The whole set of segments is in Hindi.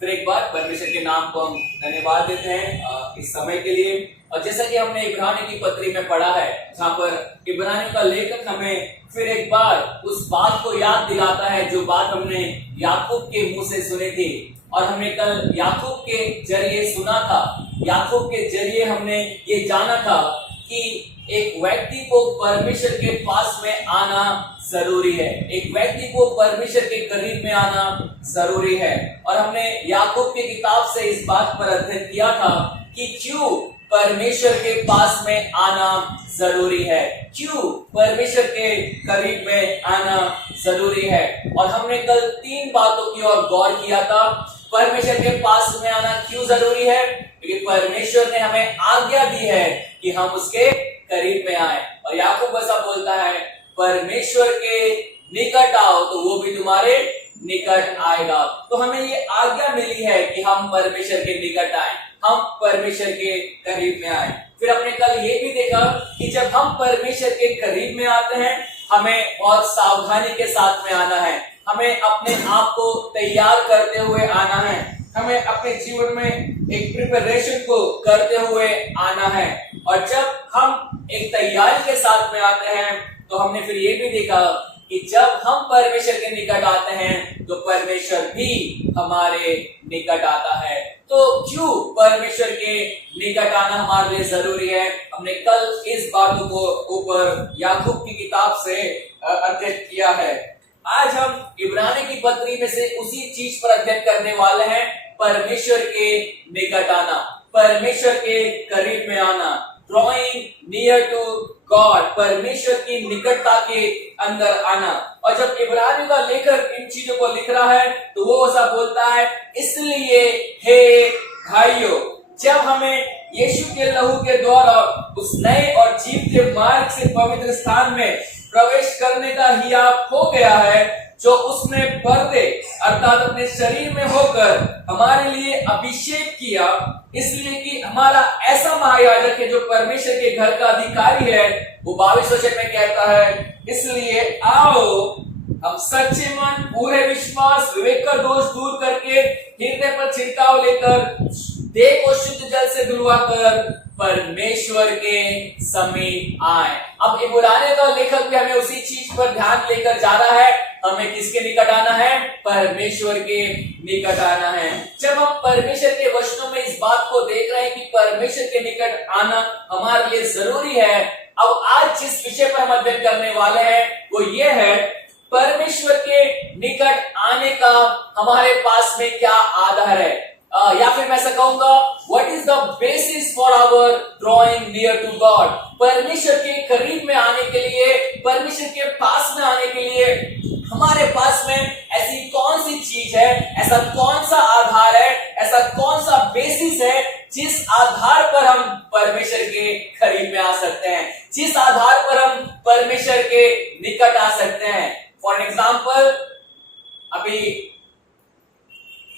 फिर एक बार परमेश्वर के नाम को हम धन्यवाद देते हैं इस समय के लिए। और जैसा कि हमने इब्रानियों की पत्री में पढ़ा है, जहाँ पर इब्रानियों का लेखक हमें फिर एक बार उस बात को याद दिलाता है जो बात हमने याकूब के मुंह से सुनी थी। और हमने कल याकूब के जरिए सुना था, याकूब के जरिए हमने ये जाना था कि एक व्यक्ति को परमेश्वर के पास में आना जरूरी है, एक व्यक्ति को परमेश्वर के करीब में आना जरूरी है। और हमने याकूब की किताब से इस बात पर अध्ययन किया था कि क्यों परमेश्वर के पास में आना जरूरी है, क्यों परमेश्वर के करीब में आना जरूरी है। और हमने कल 3 बातों की ओर गौर किया था। परमेश्वर के पास में आना क्यों जरूरी है? क्योंकि परमेश्वर ने हमें आज्ञा दी है कि हम उसके करीब में आए। और याकूब ऐसा बोलता है, परमेश्वर के निकट आओ तो वो भी तुम्हारे निकट आएगा। तो हमें ये आज्ञा मिली है कि हम परमेश्वर के निकट आए, हम परमेश्वर के करीब में आए। फिर हमने कल ये भी देखा कि जब हम परमेश्वर के करीब में आते हैं, हमें बहुत सावधानी के साथ में आना है, हमें अपने आप को तैयार करते हुए आना है, हमें अपने जीवन में एक प्रिपरेशन को करते हुए आना है। और जब हम एक तैयारी के साथ में आते हैं तो हमने फिर ये भी देखा कि जब हम परमेश्वर के निकट आते हैं तो परमेश्वर भी हमारे निकट आता है। तो क्यों परमेश्वर के निकट आना हमारे लिए जरूरी है? हमने कल इस बातों को ऊपर याकूब की किताब से अध्ययन किया है। आज हम इब्रानी की पत्री में से उसी चीज पर अध्ययन करने वाले हैं, परमेश्वर के निकट आना, परमेश्वर के करीब में आना, ड्रॉइंग नियर टू गॉड, परमेश्वर की निकटता के अंदर आना। और जब इब्रानी का लेखक इन चीजों को लिख रहा है तो वो ऐसा बोलता है, इसलिए हे भाइयों, जब हमें यीशु के लहू के द्वारा उस नए और जीवते मार्ग से पवित्र स्थान में प्रवेश करने का हियाव हो गया है, जो उसने पर्दे अर्थात अपने शरीर में होकर हमारे लिए अभिषेक किया, इसलिए कि हमारा ऐसा महायाजक है जो परमेश्वर के घर का अधिकारी है। वो 22 वचन में कहता है, इसलिए आओ हम सच्चे मन, पूरे विश्वास, विवेक का दोष दूर करके हृदय पर छिड़काव लेकर देह को शुद्ध जल से धुलवाकर परमेश्वर के समीप आए। अब इब्रानी का लेखक भी हमें उसी चीज पर ध्यान लेकर जा रहा है। हमें किसके निकट आना है? परमेश्वर के निकट आना है। जब हम परमेश्वर के वचनों में इस बात को देख रहे हैं कि परमेश्वर के निकट आना हमारे लिए जरूरी है, अब आज जिस विषय पर हम अध्ययन करने वाले हैं वो ये है, परमेश्वर के निकट आने का हमारे पास में क्या आधार है, या फिर मैं ऐसा कहूंगा, what is the basis for our drawing near to God. परमेश्वर के करीब में आने के लिए, परमेश्वर के पास में आने के लिए हमारे पास में ऐसी कौन सी चीज है, ऐसा कौन सा आधार है, ऐसा कौन सा बेसिस है जिस आधार पर हम परमेश्वर के करीब में आ सकते हैं, जिस आधार पर हम परमेश्वर के निकट आ सकते हैं। फॉर एग्जाम्पल, अभी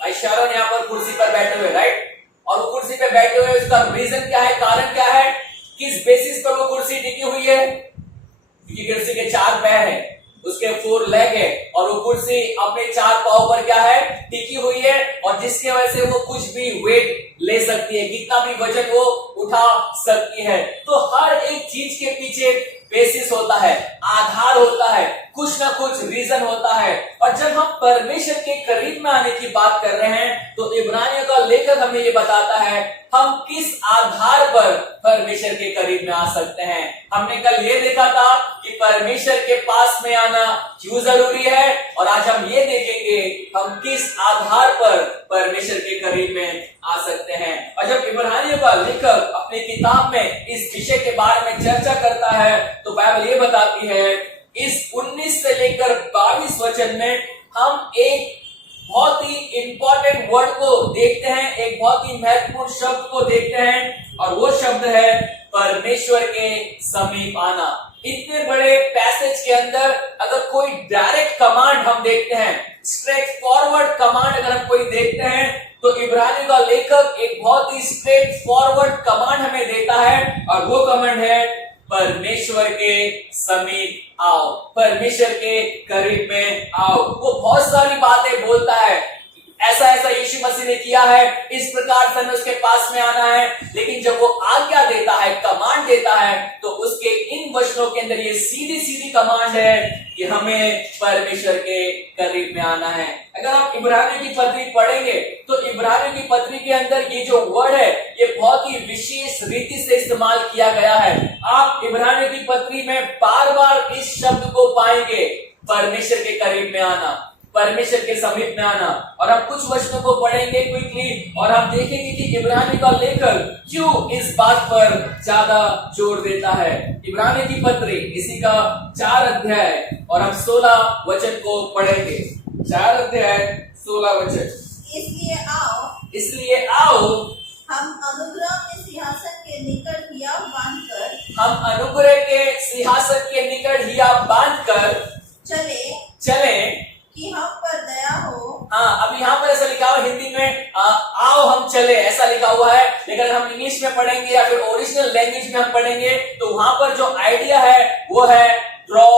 भाई शरण यहाँ पर कुर्सी पर बैठे हुए, राइट, और वो कुर्सी पे बैठे हुए, उसका रीजन क्या है, कारण क्या है, किस बेसिस पर वो कुर्सी टिकी हुई है? क्योंकि कुर्सी के 4 पैर हैं, उसके 4 लेग है, और वो कुर्सी अपने 4 पांव पर क्या है, टिकी हुई है, और जिसकी वजह से वो कुछ भी वेट ले सकती है, कितना भी वजन वो उठा सकती है। तो हर एक चीज के पीछे बेसिस होता है, आधार होता है, कुछ ना कुछ रीजन होता है। और जब हम परमेश्वर के करीब में आने की बात कर रहे हैं तो इब्रानियों का लेखक हमें ये बताता है हम किस आधार पर परमेश्वर के करीब में आ सकते हैं। हमने कल ये देखा था कि परमेश्वर के पास में आना क्यों जरूरी है, और आज हम ये देखेंगे हम किस आधार पर परमेश्वर के करीब में आ सकते हैं। और जब इब्रानियों का लेखक अपनी किताब में इस विषय के बारे में चर्चा करता है तो बाइबल ये बताती है, इस 19 से लेकर 22 वचन में हम एक बहुत ही इंपॉर्टेंट वर्ड को देखते हैं, एक बहुत ही महत्वपूर्ण शब्द को देखते हैं, और वो शब्द है परमेश्वर के समीप आना। इतने बड़े पैसेज के अंदर अगर कोई डायरेक्ट कमांड हम देखते हैं, स्ट्रेट फॉरवर्ड कमांड अगर हम कोई देखते हैं, तो इब्रानी का लेखक एक बहुत ही स्ट्रेट फॉरवर्ड कमांड हमें देता है, और वो कमांड है परमेश्वर के समीप आओ, परमेश्वर के करीब में आओ। वो बहुत सारी बातें बोलता है, ऐसा ऐसा यीशु मसीह ने किया है, इस प्रकार से हमें उसके पास में आना है। लेकिन जब वो आज्ञा देता है, कमांड देता है, तो उसके इन वचनों के अंदर ये सीधी सीधी कमांड है कि हमें परमेश्वर के करीब में आना है। अगर आप इब्रानियों की पत्री पढ़ेंगे तो इब्रानियों की पत्री के अंदर ये जो वर्ड है ये बहुत ही विशेष रीति से इस्तेमाल किया गया है। आप इब्रानियों की पत्री में बार बार इस शब्द को पाएंगे, परमेश्वर के करीब में आना, परमेश्वर के समीप में आना। और हम कुछ वचनों को पढ़ेंगे क्विकली और हम देखेंगे कि इब्रानी का लेखक क्यों इस बात पर ज्यादा जोर देता है। इब्रानी की पत्री इसी का 4 अध्याय और हम 16 वचन को पढ़ेंगे। 4 अध्याय 16 वचन। इसलिए आओ हम अनुग्रह के सिंहासन के निकट हिया बांधकर, हम अनुग्रह के सिंहासन के निकट हिया बांधकर चले कि हम पर दया हो। हाँ, अब यहाँ पर ऐसा लिखा हुआ हिंदी में आओ हम चले ऐसा लिखा हुआ है, लेकिन अगर हम इंग्लिश में पढ़ेंगे या फिर ओरिजिनल लैंग्वेज में हम पढ़ेंगे तो वहां पर जो आइडिया है वो है ड्रॉ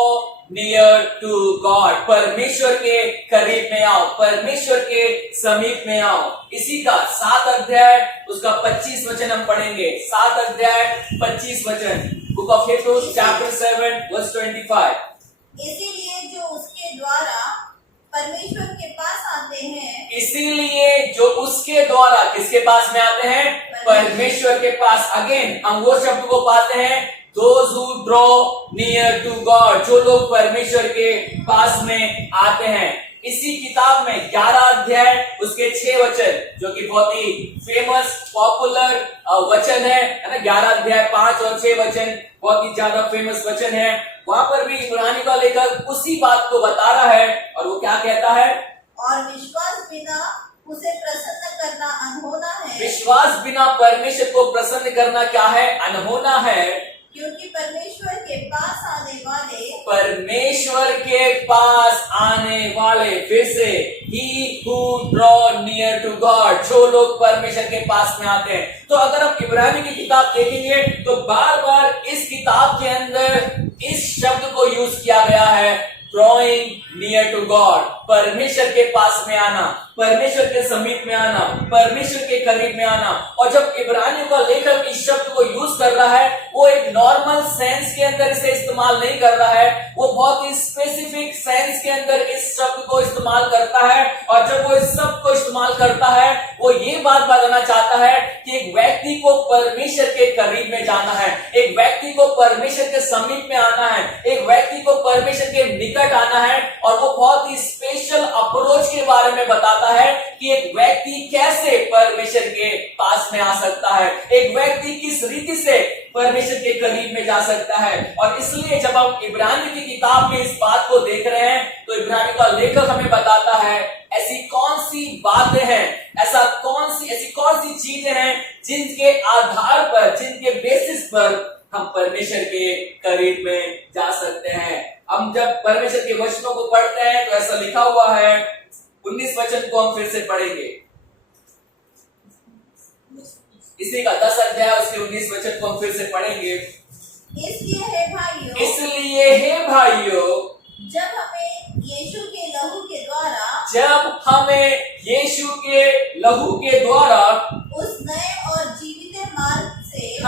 नियर टू गॉड, परमेश्वर के करीब में आओ, परमेश्वर के समीप में आओ। इसी का 7 अध्याय उसका 25 वचन हम पढ़ेंगे। 7 अध्याय 25 वचन, book of Hebrews chapter 7 verse 25। इसीलिए जो उसके द्वारा परमेश्वर के पास आते हैं, इसीलिए जो उसके द्वारा किसके पास में आते हैं? परमेश्वर के पास। अगेन हम वो शब्द को पाते हैं, those who draw near to God, जो लोग परमेश्वर के पास में आते हैं। इसी किताब में 11 अध्याय उसके 6 वचन, जो कि बहुत ही फेमस पॉपुलर वचन है ना। 11 अध्याय 5 और 6 वचन बहुत ही ज्यादा फेमस वचन है। वहां पर भी इब्रानी का लेखक उसी बात को बता रहा है और वो क्या कहता है? और विश्वास बिना उसे प्रसन्न करना अनहोना है। विश्वास बिना परमेश्वर को प्रसन्न करना क्या है? अनहोना है। क्योंकि परमेश्वर के पास आने वाले, परमेश्वर के पास आने वाले, फिर से he who draw near to God, जो लोग परमेश्वर के पास में आते हैं। तो अगर आप इब्रानी की किताब देखेंगे तो बार बार इस किताब के अंदर इस शब्द को यूज किया गया है, ड्रॉइंग नियर टू गॉड, परमेश्वर के पास में आना, परमेश्वर के समीप में आना, परमेश्वर के करीब में आना। और जब इब्रानियों का लेखक इस शब्द को यूज कर रहा है, वो एक नॉर्मल सेंस के अंदर इसे इस्तेमाल नहीं कर रहा है, वो बहुत ही स्पेसिफिक सेंस के अंदर इस शब्द को इस्तेमाल करता है। और जब वो इस शब्द को इस्तेमाल करता है, वो ये बात बताना चाहता है कि एक व्यक्ति को परमेश्वर के करीब में जाना है, एक व्यक्ति को परमेश्वर के समीप में आना है, एक व्यक्ति को परमेश्वर के निकट आना है। और वो बहुत ही स्पेशल अप्रोच के बारे में बताता है कि एक व्यक्ति कैसे परमेश्वर के पास में आ सकता है, एक व्यक्ति किस रीति से परमेश्वर के करीब में जा सकता है। और इसलिए जब हम इब्रानी की किताब में इस बात को देख रहे हैं तो इब्रानी का लेखक हमें बताता है ऐसी कौन सी बातें हैं, ऐसी कौन सी चीजें हैं जिनके आधार पर, जिनके बेसिस पर हम परमेश्वर के करीब में जा सकते हैं। हम जब परमेश्वर के वचनों को पढ़ते हैं तो ऐसा लिखा हुआ है, 19 वचन को हम फिर से पढ़ेंगे। इसी का 10 अध्याय उसके 19 वचन को हम फिर से पढ़ेंगे। इसलिए हे भाइयों, जब हमें यीशु के लहू के द्वारा उस नए और जीवित मार्ग से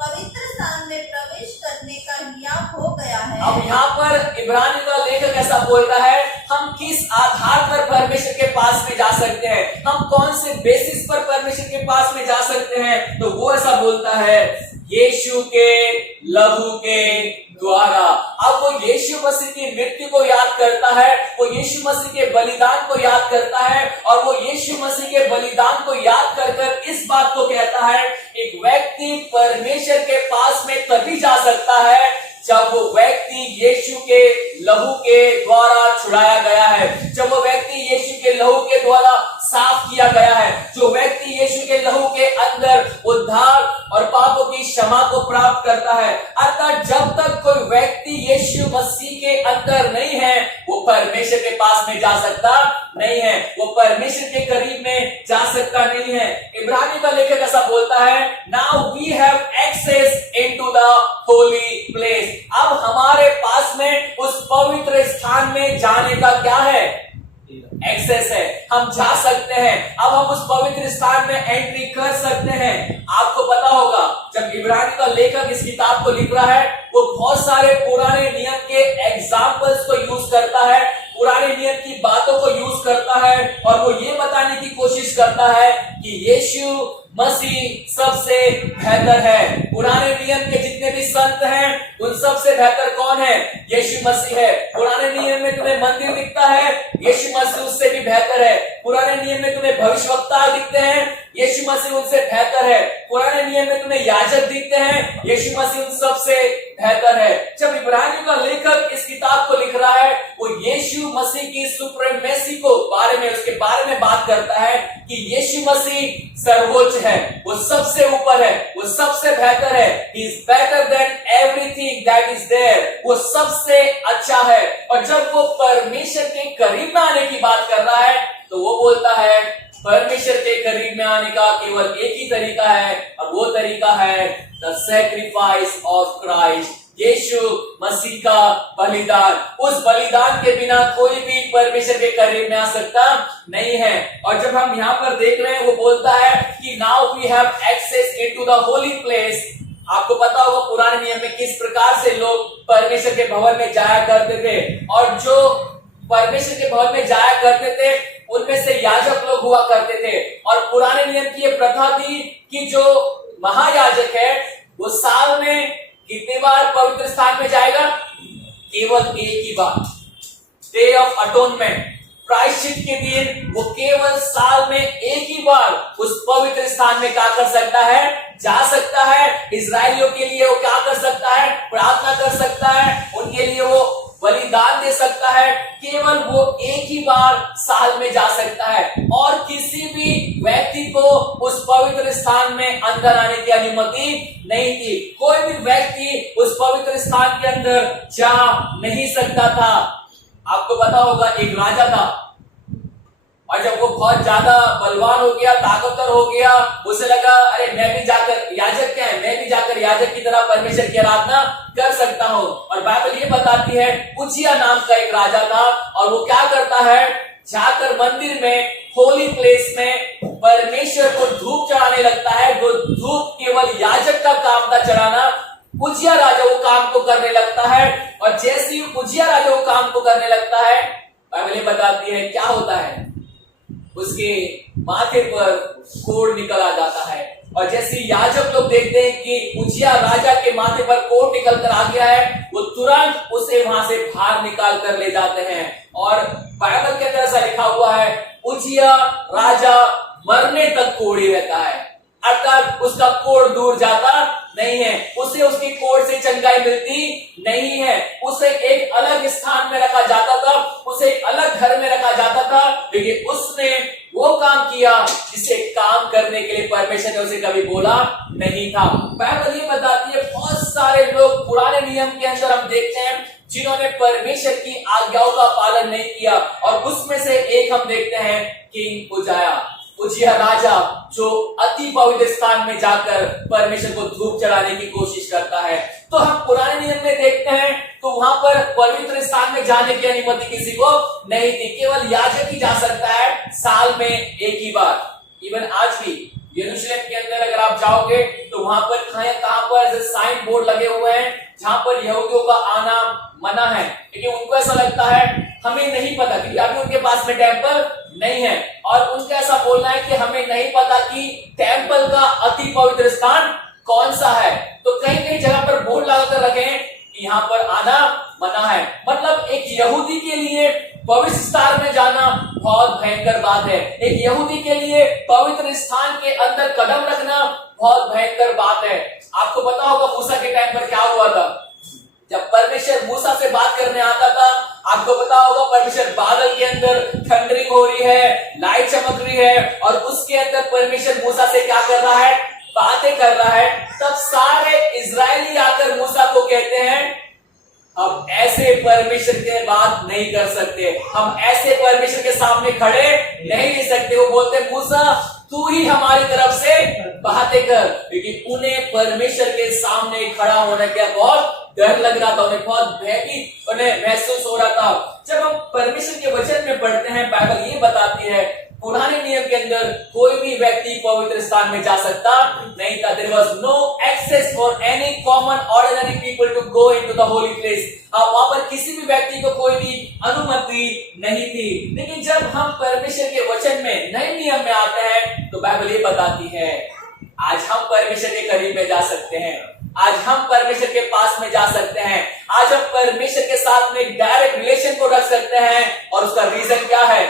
पवित्र स्थान में प्रवेश करने का हियाव हो गया है। अब यहाँ पर इब्रानी का लेखक ऐसा बोल रहा है, हम किस आधार पर परमेश्वर के पास में जा सकते हैं, हम कौन से बेसिस पर परमेश्वर के पास में जा सकते हैं? तो वो ऐसा बोलता है, यीशु के लहू के द्वारा। अब वो यीशु मसीह की मृत्यु को याद करता है, वो यीशु मसीह के बलिदान को याद करता है, और वो यीशु मसीह के बलिदान को याद कर कर इस बात को कहता है, एक व्यक्ति परमेश्वर के पास में तभी जा सकता है जब वो व्यक्ति यीशु के लहू के द्वारा छुड़ाया गया है, जब वो व्यक्ति यीशु के लहू के द्वारा साफ किया गया है, जो व्यक्ति यीशु के लहू के अंदर उद्धार और पापों की क्षमा को प्राप्त करता है। अर्थात जब तक कोई व्यक्ति यीशु मसीह के अंदर नहीं है, वो परमेश्वर के पास में जा सकता नहीं है, वो परमेश्वर के करीब में जा सकता नहीं है। इब्रानी का लेखक ऐसा बोलता है, now we have access into the holy place. अब हमारे पास में उस पवित्र स्थान में जाने का क्या है? एक्सेस है। हम जा सकते हैं, अब हम उस पवित्र स्थान में एंट्री कर सकते हैं। आपको पता होगा जब इब्रानी का लेखक इस किताब को लिख रहा है, वो बहुत सारे पुराने नियम के एग्जाम्पल्स को यूज करता है, पुराने नियम की बातों को यूज करता है, और वो ये बताने की कोशिश करता है कि यीशु मसीह सबसे बेहतर है। पुराने नियम के जितने भी संत हैं, उन सबसे बेहतर कौन है? यीशु मसीह है। पुराने नियम में तुम्हें मंदिर दिखता है, यीशु मसीह उससे भी बेहतर है। पुराने नियम में तुम्हें भविष्यवक्ता दिखते हैं, यीशु मसीह उनसे बेहतर है। पुराने नियम में तुम्हें याजक दिखते हैं, यीशु मसीह उन सबसे बेहतर है। जब इब्रानियों का लेखक इस किताब को लिख रहा है, वो यीशु मसीह की सुप्रीमेसी को बारे में, उसके बारे में बात करता है कि यीशु मसीह सर्वोच्च है, वो सबसे ऊपर है, वो सबसे बेहतर है। He is better than everything that is there, वो सबसे अच्छा है। और जब वो परमेश्वर के करीब में आने की बात कर रहा है, तो वो बोलता है परमेश्वर के करीब में आने का केवल एक ही तरीका है, और वो तरीका है the sacrifice of Christ, Yeshu Masih का बलिदान। उस बलिदान के बिना कोई भी परमेश्वर के करीब में आ सकता नहीं है। और जब हम यहाँ पर देख रहे हैं, वो बोलता है कि now we have access into the holy place. आपको पता होगा पुराने नियम में किस प्रकार से लोग परमेश्वर के भवन में जाया करते थे, और जो परमेश्वर के भवन में जाया करते थे उनमें से याजक लोग हुआ करते थे। और पुराने नियम की यह प्रथा थी कि जो महायाजक है वो साल में कितनी बार पवित्र स्थान में जाएगा? केवल एक ही बार, डे ऑफ अटोनमेंट, प्रायश्चित के दिन वो केवल साल में एक ही बार उस पवित्र स्थान में क्या कर सकता है? जा सकता है। इजरायलियों के लिए वो क्या कर सकता है? प्रार्थना कर सकता है, उनके लिए वो बलिदान दे सकता है। केवल वो एक ही बार साल में जा सकता है, और किसी भी व्यक्ति को उस पवित्र स्थान में अंदर आने की अनुमति नहीं थी। कोई भी व्यक्ति उस पवित्र स्थान के अंदर जा नहीं सकता था। आपको पता होगा एक राजा था, और जब वो बहुत ज्यादा बलवान हो गया, ताकतवर हो गया, उसे लगा अरे मैं भी जाकर, याजक क्या है, मैं भी जाकर याजक की तरह परमेश्वर की आराधना कर सकता हूँ। और बाइबल ये बताती है उजिया नाम का एक राजा था, और वो क्या करता है? जाकर मंदिर में, होली प्लेस में परमेश्वर को धूप चढ़ाने लगता है। वो धूप केवल याजक का काम था चढ़ाना। उजिया राजा वो काम को करने लगता है, और जैसे ही उजिया राजा वो काम को करने लगता है, बाइबल बताती है क्या होता है? उसके माथे पर कोढ़ निकल आ जाता है। और जैसे याजक लोग देखते हैं कि उजिया राजा के माथे पर कोढ़ निकल कर आ गया है, वो तुरंत उसे वहां से बाहर निकाल कर ले जाते हैं। और बाइबल के अंदर ऐसा लिखा हुआ है, उजिया राजा मरने तक कोढ़ी रहता है, अर्थात उसका कोढ़ दूर जाता नहीं है, उसे उसकी कोढ़ से चंगाई मिलती नहीं है। उसे एक अलग स्थान में रखा जाता था, उसे एक अलग घर में रखा जाता था, लेकिन उसने वो काम किया जिसे काम करने के लिए परमेश्वर ने उसे कभी बोला नहीं था। बाइबल ये बताती है बहुत सारे लोग पुराने नियम के अंदर हम देखते हैं जिन्होंने परमेश्वर की आज्ञाओं का पालन नहीं किया, और उसमें से एक हम देखते हैं किंग उजिया राजा, जो अति पवित्र स्थान में जाकर परमेश्वर को धूप चढ़ाने की कोशिश करता है। तो हम पुराने नियम में देखते हैं तो वहां पर पवित्र स्थान में जाने की अनुमति किसी को नहीं थी, केवल याजक ही जा सकता है साल में एक ही बार। इवन आज भी यरूशलेम के अंदर अगर आप जाओगे तो वहां पर कहां पर ऐसे साइन बोर्ड लगे हुए हैं जहां पर यहूदियों का आना मना है, लेकिन उनको ऐसा लगता है हमें नहीं पता, क्योंकि अभी उनके पास में टेम्पल नहीं है, और उनका ऐसा बोलना है कि हमें नहीं पता कि टेम्पल का अति पवित्र स्थान कौन सा है। तो कहीं कहीं जगह पर बोर्ड लगाकर रखे कि यहाँ पर आना मना है। मतलब एक यहूदी के लिए पवित्र स्थान में जाना बहुत भयंकर बात है। एक यहूदी के लिए पवित्र स्थान के अंदर कदम रखना बहुत भयंकर बात है। आपको पता होगा मूसा के टाइम पर क्या हुआ था, जब परमेश्वर मूसा से बात करने आता था, आपको पता होगा परमेश्वर बादल के अंदर थंडरिंग हो रही है, लाइट चमक रही है, और उसके अंदर परमेश्वर मूसा से क्या कर रहा है? बातें कर रहा है। तब सारे इजरायली आकर मूसा को कहते हैं हम ऐसे परमेश्वर के बात नहीं कर सकते, हम ऐसे परमेश्वर के सामने खड़े नहीं रह सकते। वो बोलते मूसा तू ही हमारी तरफ से बातें कर, क्योंकि उन्हें परमेश्वर के सामने खड़ा होने का बहुत डर लग रहा था, उन्हें बहुत भयभीत उन्हें महसूस हो रहा था। जब हम परमेश्वर के वचन में पढ़ते हैं, बाइबल ये बताती है पुराने नियम के अंदर कोई भी व्यक्ति पवित्र स्थान में जा सकता नहीं था। There was no access for any common ordinary people to go into the holy place. वहां पर किसी भी व्यक्ति को कोई भी अनुमति नहीं थी। लेकिन जब हम परमेश्वर के वचन में नए नियम में आते हैं तो बाइबल ये बताती है आज हम परमेश्वर के करीब में जा सकते हैं, आज हम परमेश्वर के पास में जा सकते हैं, आज हम परमेश्वर के साथ में एक डायरेक्ट रिलेशन को रख सकते हैं। और उसका रीजन क्या है?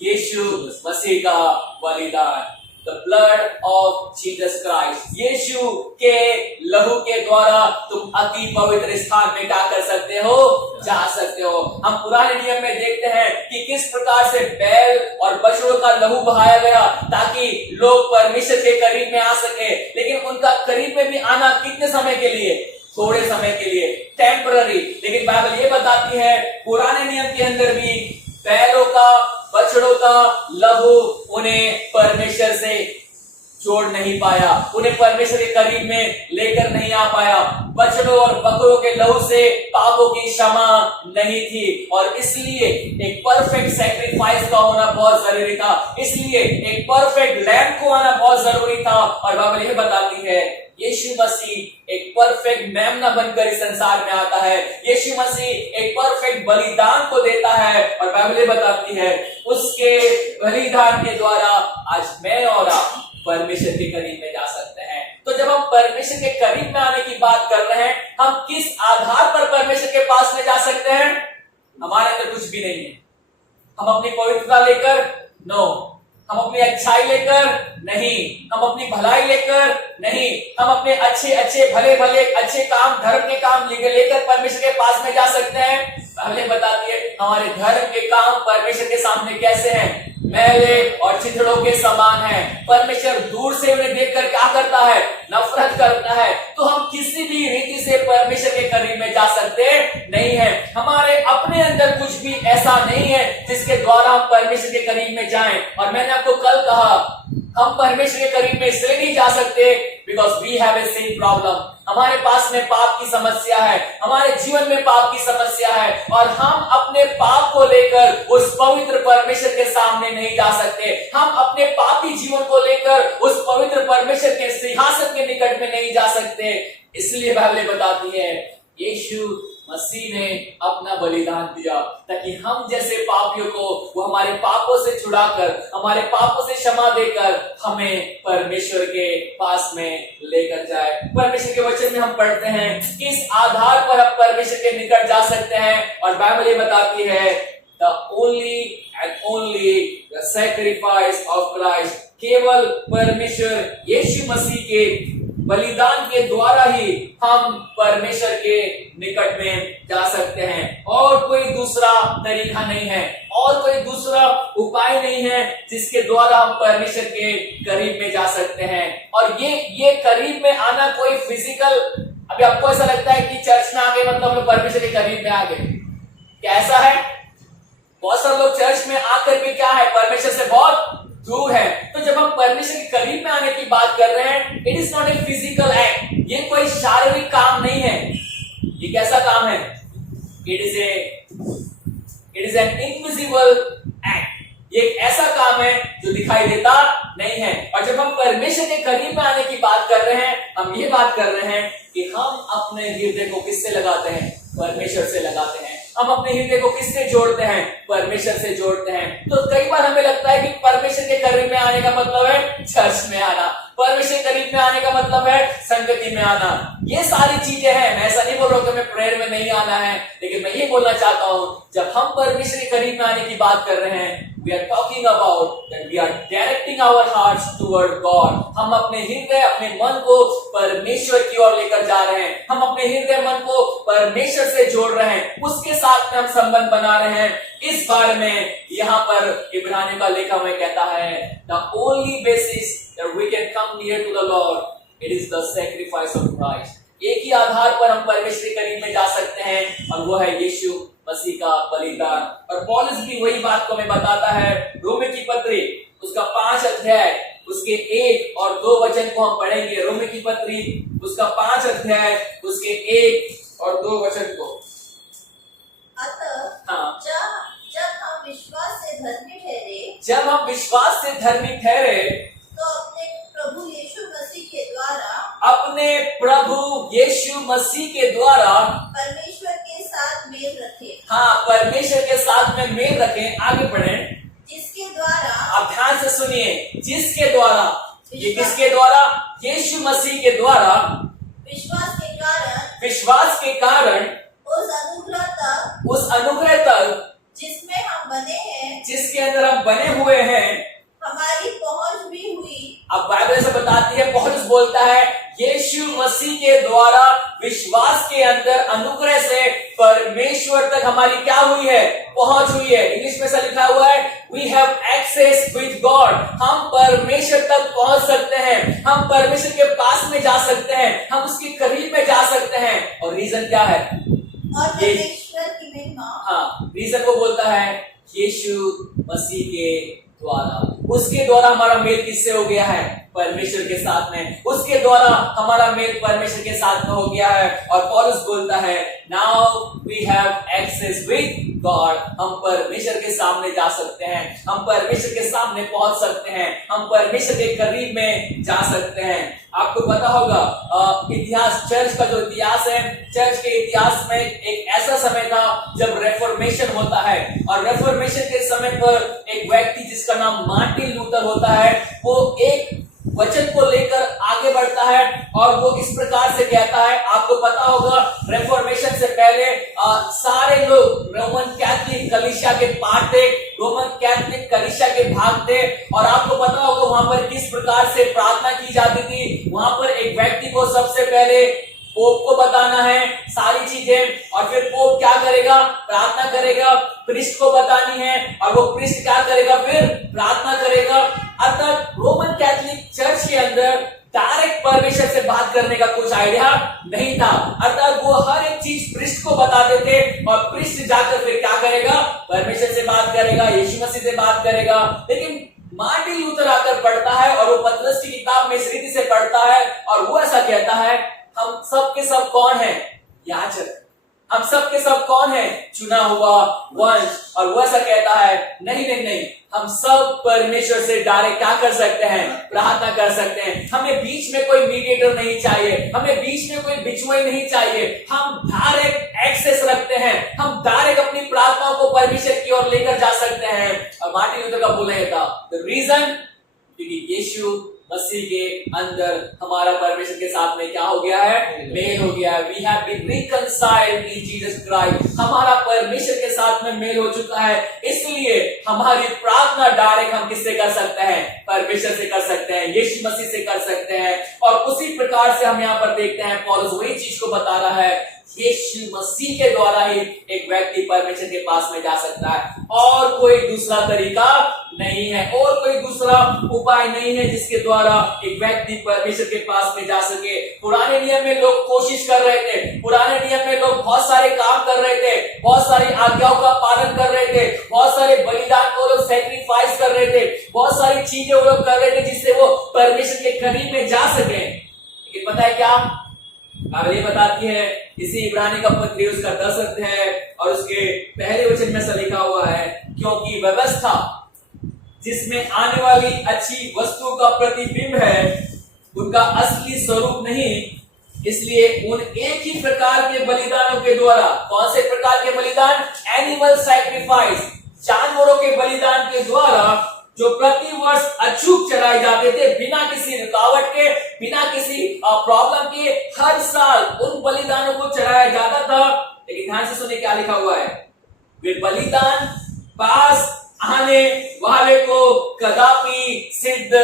यीशु मसीह का बलिदान, the blood of Jesus Christ. Yeshu के लहू के द्वारा तुम अति पवित्र स्थान में क्या कर सकते हो? जा सकते हो। हम पुराने नियम में देखते हैं कि किस प्रकार से बैल और बछड़ों का लहू बहाया गया ताकि लोग परमेश्वर के करीब में आ सके। लेकिन उनका करीब में भी आना कितने समय के लिए? थोड़े समय के लिए, टेम्पररी। लेकिन बाइबल ये बताती है पुराने नियम के अंदर भी बैलों का, बछड़ों का लहू उन्हें परमेश्वर से जोड़ नहीं पाया, उन्हें परमेश्वर के करीब में लेकर नहीं आ पाया। बछड़ों और बकरों के लहू से पापों की क्षमा नहीं थी और इसलिए एक परफेक्ट सैक्रिफाइस का होना बहुत जरूरी था, इसलिए एक परफेक्ट लैम्प को आना बहुत जरूरी था। और बाइबल यह बताती है यीशु मसीह एक परफेक्ट मेमना बनकर इस संसार में आता है, यीशु मसीह एक परफेक्ट बलिदान को देता है। और बाइबल बताती है उसके बलिदान के द्वारा आज मैं और आप परमेश्वर के करीब में जा सकते हैं। तो जब हम परमेश्वर के करीब में आने की बात कर रहे हैं, हम किस आधार पर परमेश्वर के पास में जा सकते हैं? हमारे अंदर कुछ भी नहीं है, हम अपनी पवित्रता लेकर नो, हम अपनी अच्छाई लेकर नहीं, हम अपनी भलाई लेकर नहीं, हम अपने अच्छे अच्छे भले भले अच्छे काम, धर्म के काम लेकर परमेश्वर के पास में जा सकते हैं। पहले बताती है हमारे धर्म के काम परमेश्वर के सामने कैसे हैं? मैले और चिथड़ों के समान है। परमेश्वर दूर से उन्हें देखकर क्या करता है? नफरत करता है। तो हम किसी भी रीति से परमेश्वर के करीब में जा सकते नहीं है। हमारे अपने अंदर कुछ भी ऐसा नहीं है जिसके द्वारा हम परमेश्वर के करीब में जाएं। और मैंने आपको कल कहा हम परमेश्वर के करीब में इसलिए नहीं जा सकते because we have a sin problem. हमारे पास में पाप की समस्या है, हमारे जीवन में पाप की समस्या है और हम अपने पाप को लेकर उस पवित्र परमेश्वर के सामने नहीं जा सकते। हम अपने पापी जीवन को लेकर उस पवित्र परमेश्वर के सिंहासन के निकट में नहीं जा सकते। इसलिए बाइबल बताती है यीशु मसीह ने अपना बलिदान दिया ताकि हम जैसे पापियों को वो हमारे पापों से छुड़ाकर, हमारे पापों से क्षमा देकर हमें परमेश्वर के पास में लेकर जाए। परमेश्वर के वचन में हम पढ़ते हैं किस आधार पर हम परमेश्वर के निकट जा सकते हैं। और बाइबल ये बताती है the only and only the sacrifice of Christ, केवल परमेश्वर यीशु मसीह के बलिदान के द्वारा ही हम परमेश्वर के निकट में जा सकते हैं। और कोई दूसरा तरीका नहीं है, और कोई दूसरा उपाय नहीं है जिसके द्वारा हम परमेश्वर के करीब में जा सकते हैं। और ये करीब में आना कोई फिजिकल, अभी आपको ऐसा लगता है कि चर्च में आ गए मतलब हम परमेश्वर के करीब में आ गए, क्या ऐसा है? बहुत सारे लोग चर्च में आकर भी क्या है, परमेश्वर से बहुत दूर है। तो जब हम परमेश्वर के करीब में आने की बात कर रहे हैं, it is not a physical act, ये कोई शारीरिक काम नहीं है। ये कैसा काम है? It is an invisible act. ये एक ऐसा काम है जो दिखाई देता नहीं है। और जब हम परमेश्वर के करीब में आने की बात कर रहे हैं, हम ये बात कर रहे हैं कि हम अपने हृदय को किससे लगाते हैं? परमेश्वर से लगाते हैं। हम अपने हृदय को किससे जोड़ते हैं? परमेश्वर से जोड़ते हैं। तो कई बार हमें लगता है कि परमेश्वर के करीब में आने का मतलब है चर्च में आना, परमेश्वर के करीब में आने का मतलब है संगति में आना। ये सारी चीजें हैं। मैं ऐसा नहीं बोल रहा हूं कि हमें प्रेयर में नहीं आना है, लेकिन मैं ये बोलना चाहता हूं जब हम परमेश्वर के करीब में आने की बात कर रहे हैं, we are talking about that we are directing our hearts toward God. हम अपने हृदय, अपने मन को परमेश्वर की ओर लेकर जा रहे हैं। हम अपने हृदय मन को परमेश्वर से जोड़ रहे हैं, उसके साथ में हम संबंध बना रहे हैं। इस बारे में यहाँ पर इब्रानियों का लेखा में कहता है the only basis that we can come near to the Lord, it is the sacrifice of Christ. एक ही आधार पर हम परमेश्वर के करीब में जा सकते हैं और वो है यीशु मसीह का बलिदान। और पौलुस भी वही बात को हमें बताता है। रोमी की पत्री उसका 5 अध्याय उसके 1 और 2 वचन को हम पढ़ेंगे। रोमी की पत्री उसका 5 अध्याय उसके 1 और 2 वचन को। अतः हाँ। जब हम विश्वास से धर्मी ठहरे, जब हम विश्वास से धर्मी ठहरे तो अपने प्रभु यीशु मसीह के द्वारा परमेश्वर के साथ मेल रखे। हाँ, परमेश्वर के साथ में मेल रखें। आगे बढ़ें। जिसके द्वारा, आप ध्यान से सुनिए, जिसके द्वारा, ये किसके द्वारा? यीशु मसीह के द्वारा विश्वास के कारण उस अनुग्रह तक जिसमें हम बने हैं, जिसके अंदर हम बने हुए हैं, हमारी पहुंच भी हुई। अब बाइबल से बताती है, पौलुस बोलता है यीशु मसीह के द्वारा विश्वास के अंदर अनुग्रह से परमेश्वर तक हमारी क्या हुई है? पहुंच हुई है। इंग्लिश में ऐसा लिखा हुआ है, we have access with God. हम परमेश्वर तक पहुंच सकते हैं, हम परमेश्वर के पास में जा सकते हैं, हम उसके करीब में जा सकते हैं। और रीजन क्या है? और परमेश्वर की महिमा। हाँ, रीजन वो बोलता है यीशु मसीह के द्वारा। उसके द्वारा हमारा मेल किससे हो गया है? परमेश्वर के साथ में। उसके द्वारा हमारा मेल परमेश्वर के साथ में हो गया है। और पौलुस बोलता है, now we have access with God. हम परमेश्वर के सामने जा सकते हैं, हम परमेश्वर के सामने पहुंच सकते हैं, हम परमेश्वर के करीब में जा सकते हैं। आपको पता होगा इतिहास, चर्च का जो इतिहास है, चर्च के इतिहास में एक ऐसा समय था जब रेफॉर्मेशन होता है। और रेफॉर्मेशन के समय पर एक व्यक्ति जिसका नाम मार्टिन लूथर होता है, वो एक वचन को लेकर आगे बढ़ता है और वो इस प्रकार से कहता है। आपको पता होगा रेफॉर्मेशन से पहले सारे लोग रोमन कैथोलिक कलीसिया के पार्ट थे, रोमन कैथोलिक कलीसिया के भाग थे। और आपको पता होगा वहां पर किस प्रकार से प्रार्थना की जाती थी। वहां पर एक व्यक्ति को सबसे पहले पोप को बताना है सारी चीजें, और फिर पोप क्या करेगा? प्रार्थना करेगा। प्रीस्ट को बतानी है और वो प्रीस्ट क्या करेगा? फिर प्रार्थना करेगा। अतः रोमन कैथोलिक चर्च के अंदर डायरेक्ट परमेश्वर से बात करने का कुछ आइडिया नहीं था। अतः वो हर एक चीज प्रीस्ट को बताते थे और प्रीस्ट जाकर फिर क्या करेगा? परमेश्वर से बात करेगा, यीशु मसीह से बात करेगा। लेकिन मार्टिन लूथर आकर पढ़ता है और वो पतरस की किताब में इस रीति से पढ़ता है और वो ऐसा कहता है, हम सब के सब कौन है? याजक। हम सब के सब कौन है? चुना हुआ वंश। और वो ऐसा कहता है, नहीं नहीं नहीं, हम सब परमेश्वर से डायरेक्ट क्या कर सकते हैं? प्रार्थना कर सकते हैं। हमें बीच में कोई मीडिएटर नहीं चाहिए, हमें बीच में कोई बिचवाई नहीं चाहिए। हम डायरेक्ट एक्सेस रखते हैं, हम डायरेक्ट अपनी प्रार्थनाओं को परमेश्वर की ओर लेकर जा सकते हैं। और मार्टिन लूथर का बोलना था, द रीजन, क्योंकि यीशु मसीह के अंदर हमारा परमेश्वर के साथ में क्या हो गया है? मेल हो गया है। We have been reconciled in Jesus Christ. हमारा परमेश्वर के साथ में मेल हो चुका है, इसलिए हमारी प्रार्थना डायरेक्ट हम किससे कर सकते हैं? परमेश्वर से कर सकते हैं, यीशु मसीह से कर सकते हैं। और उसी प्रकार से हम यहाँ पर देखते हैं, पौलुस वही चीज को बता रहा है, यीशु मसीह के द्वारा ही एक व्यक्ति परमेश्वर के पास में जा सकता है। और कोई दूसरा तरीका नहीं है, और कोई दूसरा उपाय नहीं है जिसके द्वारा एक व्यक्ति परमेश्वर के पास में जा सके। पुराने नियम में लोग कोशिश कर रहे थे, पुराने नियम में लोग बहुत सारे काम कर रहे थे, बहुत सारी आज्ञाओं का पालन कर रहे थे, बहुत सारे बलिदान को लोग सैक्रिफाइस कर रहे थे, बहुत सारी चीजें वो लोग कर रहे थे जिससे वो परमेश्वर के करीब में जा सके। लेकिन पता है क्या बाइबल ये बताती है, इसी इब्रानी का पत्री उसका 10 अध्याय और उसके पहले वचन में ऐसा लिखा हुआ है, क्योंकि व्यवस्था जिसमें आने वाली अच्छी वस्तु का प्रतिबिंब है उनका असली स्वरूप नहीं, इसलिए उन एक ही प्रकार के बलिदानों के द्वारा, कौन से प्रकार के बलिदान? एनिमल सैक्रिफाइस, जानवरों के बलिदान के द्वारा जो प्रति वर्ष अचूक चढ़ाए जाते थे, बिना किसी रुकावट के, बिना किसी प्रॉब्लम के, हर साल उन बलिदानों को चढ़ाया जाता था। लेकिन ध्यान से सुनिए क्या लिखा हुआ है, वे बलिदान पास आने वाले को कदापि सिद्ध